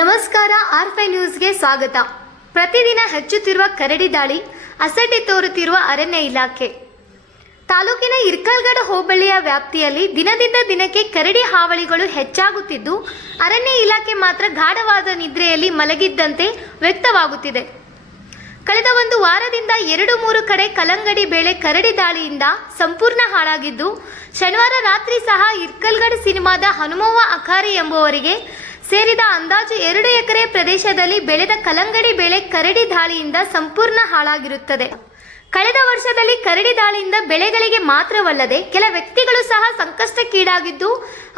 ನಮಸ್ಕಾರ, ಆರ್ ಆರ್ಫೈ ನ್ಯೂಸ್ಗೆ ಸ್ವಾಗತ. ಪ್ರತಿದಿನ ಹೆಚ್ಚುತ್ತಿರುವ ಕರಡಿ ದಾಳಿ, ಅಸಡ್ಡೆ ತೋರುತ್ತಿರುವ ಅರಣ್ಯ ಇಲಾಖೆ. ತಾಲೂಕಿನ ಇರ್ಕಲ್ಗಡ ಹೋಬಳಿಯ ವ್ಯಾಪ್ತಿಯಲ್ಲಿ ದಿನದಿಂದ ದಿನಕ್ಕೆ ಕರಡಿ ಹಾವಳಿಗಳು ಹೆಚ್ಚಾಗುತ್ತಿದ್ದು, ಅರಣ್ಯ ಇಲಾಖೆ ಮಾತ್ರ ಗಾಢವಾದ ನಿದ್ರೆಯಲ್ಲಿ ಮಲಗಿದ್ದಂತೆ ವ್ಯಕ್ತವಾಗುತ್ತಿದೆ. ಕಳೆದ ಒಂದು ವಾರದಿಂದ ಎರಡು ಮೂರು ಕಡೆ ಕಲಂಗಡಿ ಬೆಳೆ ಕರಡಿ ದಾಳಿಯಿಂದ ಸಂಪೂರ್ಣ ಹಾಳಾಗಿದ್ದು, ಶನಿವಾರ ರಾತ್ರಿ ಸಹ ಇರ್ಕಲ್ಗಡ ಸಿನಿಮಾದ ಹನುಮವ್ವ ಅಖಾರಿ ಎಂಬುವರಿಗೆ ಸೇರಿದ ಅಂದಾಜು ಎರಡು ಎಕರೆ ಪ್ರದೇಶದಲ್ಲಿ ಬೆಳೆದ ಕಲ್ಲಂಗಡಿ ಬೆಳೆ ಕರಡಿ ದಾಳಿಯಿಂದ ಸಂಪೂರ್ಣ ಹಾಳಾಗಿರುತ್ತದೆ. ಕಳೆದ ವರ್ಷದಲ್ಲಿ ಕರಡಿ ದಾಳಿಯಿಂದ ಬೆಳೆಗಳಿಗೆ ಮಾತ್ರವಲ್ಲದೆ ಕೆಲ ವ್ಯಕ್ತಿಗಳು ಸಹ ಸಂಕಷ್ಟಕ್ಕೀಡಾಗಿದ್ದು,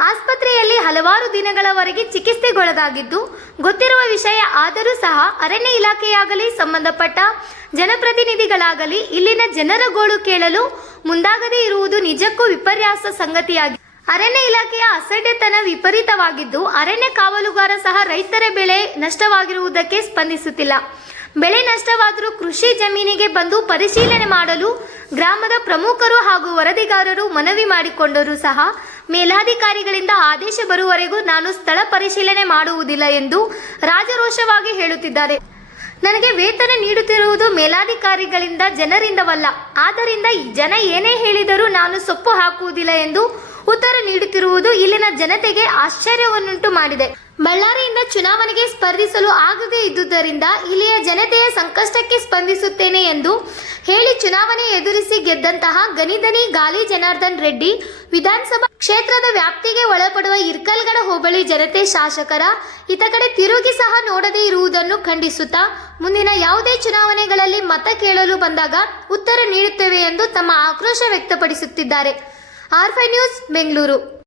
ಆಸ್ಪತ್ರೆಯಲ್ಲಿ ಹಲವಾರು ದಿನಗಳವರೆಗೆ ಚಿಕಿತ್ಸೆಗೊಳಗಾಗಿದ್ದು, ಗೊತ್ತಿರುವ ವಿಷಯ ಆದರೂ ಸಹ ಅರಣ್ಯ ಇಲಾಖೆಯಾಗಲಿ, ಸಂಬಂಧಪಟ್ಟ ಜನಪ್ರತಿನಿಧಿಗಳಾಗಲಿ, ಇಲ್ಲಿನ ಜನರ ಗೋಳು ಕೇಳಲು ಮುಂದಾಗದೇ ಇರುವುದು ನಿಜಕ್ಕೂ ವಿಪರ್ಯಾಸ ಸಂಗತಿಯಾಗಿದೆ ಅರಣ್ಯ ಇಲಾಖೆಯ ಅಸಡ್ಡೆತನ ವಿಪರೀತವಾಗಿದ್ದು, ಅರಣ್ಯ ಕಾವಲುಗಾರ ಸಹ ರೈತರ ಬೆಳೆ ನಷ್ಟವಾಗಿರುವುದಕ್ಕೆ ಸ್ಪಂದಿಸುತ್ತಿಲ್ಲ. ಬೆಳೆ ನಷ್ಟವಾದರೂ ಕೃಷಿ ಜಮೀನಿಗೆ ಬಂದು ಪರಿಶೀಲನೆ ಮಾಡಲು ಗ್ರಾಮದ ಪ್ರಮುಖರು ಹಾಗೂ ವರದಿಗಾರರು ಮನವಿ ಮಾಡಿಕೊಂಡರೂ ಸಹ ಮೇಲಾಧಿಕಾರಿಗಳಿಂದ ಆದೇಶ ಬರುವವರೆಗೂ ನಾನು ಸ್ಥಳ ಪರಿಶೀಲನೆ ಮಾಡುವುದಿಲ್ಲ ಎಂದು ರಾಜರೋಷವಾಗಿ ಹೇಳುತ್ತಿದ್ದಾರೆ. ನನಗೆ ವೇತನ ನೀಡುತ್ತಿರುವುದು ಮೇಲಾಧಿಕಾರಿಗಳಿಂದ ಜನರಿಂದವಲ್ಲ ಆದ್ದರಿಂದ ಜನ ಏನೇ ಹೇಳಿದರೂ ನಾನು ಸೊಪ್ಪು ಹಾಕುವುದಿಲ್ಲ ಎಂದು ಉತ್ತರ ನೀಡುತ್ತಿರುವುದು ಇಲ್ಲಿನ ಜನತೆಗೆ ಆಶ್ಚರ್ಯವನ್ನುಂಟು ಮಾಡಿದೆ. ಬಳ್ಳಾರಿಯಿಂದ ಚುನಾವಣೆಗೆ ಸ್ಪರ್ಧಿಸಲು ಆಗದೇ ಇದ್ದುದರಿಂದ ಇಲ್ಲಿಯ ಜನತೆಯ ಸಂಕಷ್ಟಕ್ಕೆ ಸ್ಪಂದಿಸುತ್ತೇನೆ ಎಂದು ಹೇಳಿ ಚುನಾವಣೆ ಎದುರಿಸಿ ಗೆದ್ದಂತಹ ಗನಿಧನಿ ಗಾಲಿ ಜನಾರ್ದನ್ ರೆಡ್ಡಿ ವಿಧಾನಸಭಾ ಕ್ಷೇತ್ರದ ವ್ಯಾಪ್ತಿಗೆ ಒಳಪಡುವ ಇರ್ಕಲ್ಗಡ ಹೋಬಳಿ ಜನತೆ ಶಾಸಕರ ಇತ ಕಡೆ ತಿರುಗಿ ಸಹ ನೋಡದೇ ಇರುವುದನ್ನು ಖಂಡಿಸುತ್ತಾ ಮುಂದಿನ ಯಾವುದೇ ಚುನಾವಣೆಗಳಲ್ಲಿ ಮತ ಕೇಳಲು ಬಂದಾಗ ಉತ್ತರ ನೀಡುತ್ತೇವೆ ಎಂದು ತಮ್ಮ ಆಕ್ರೋಶ ವ್ಯಕ್ತಪಡಿಸುತ್ತಿದ್ದಾರೆ. ఆర్ఫై న్యూస్ బెంగళూరు.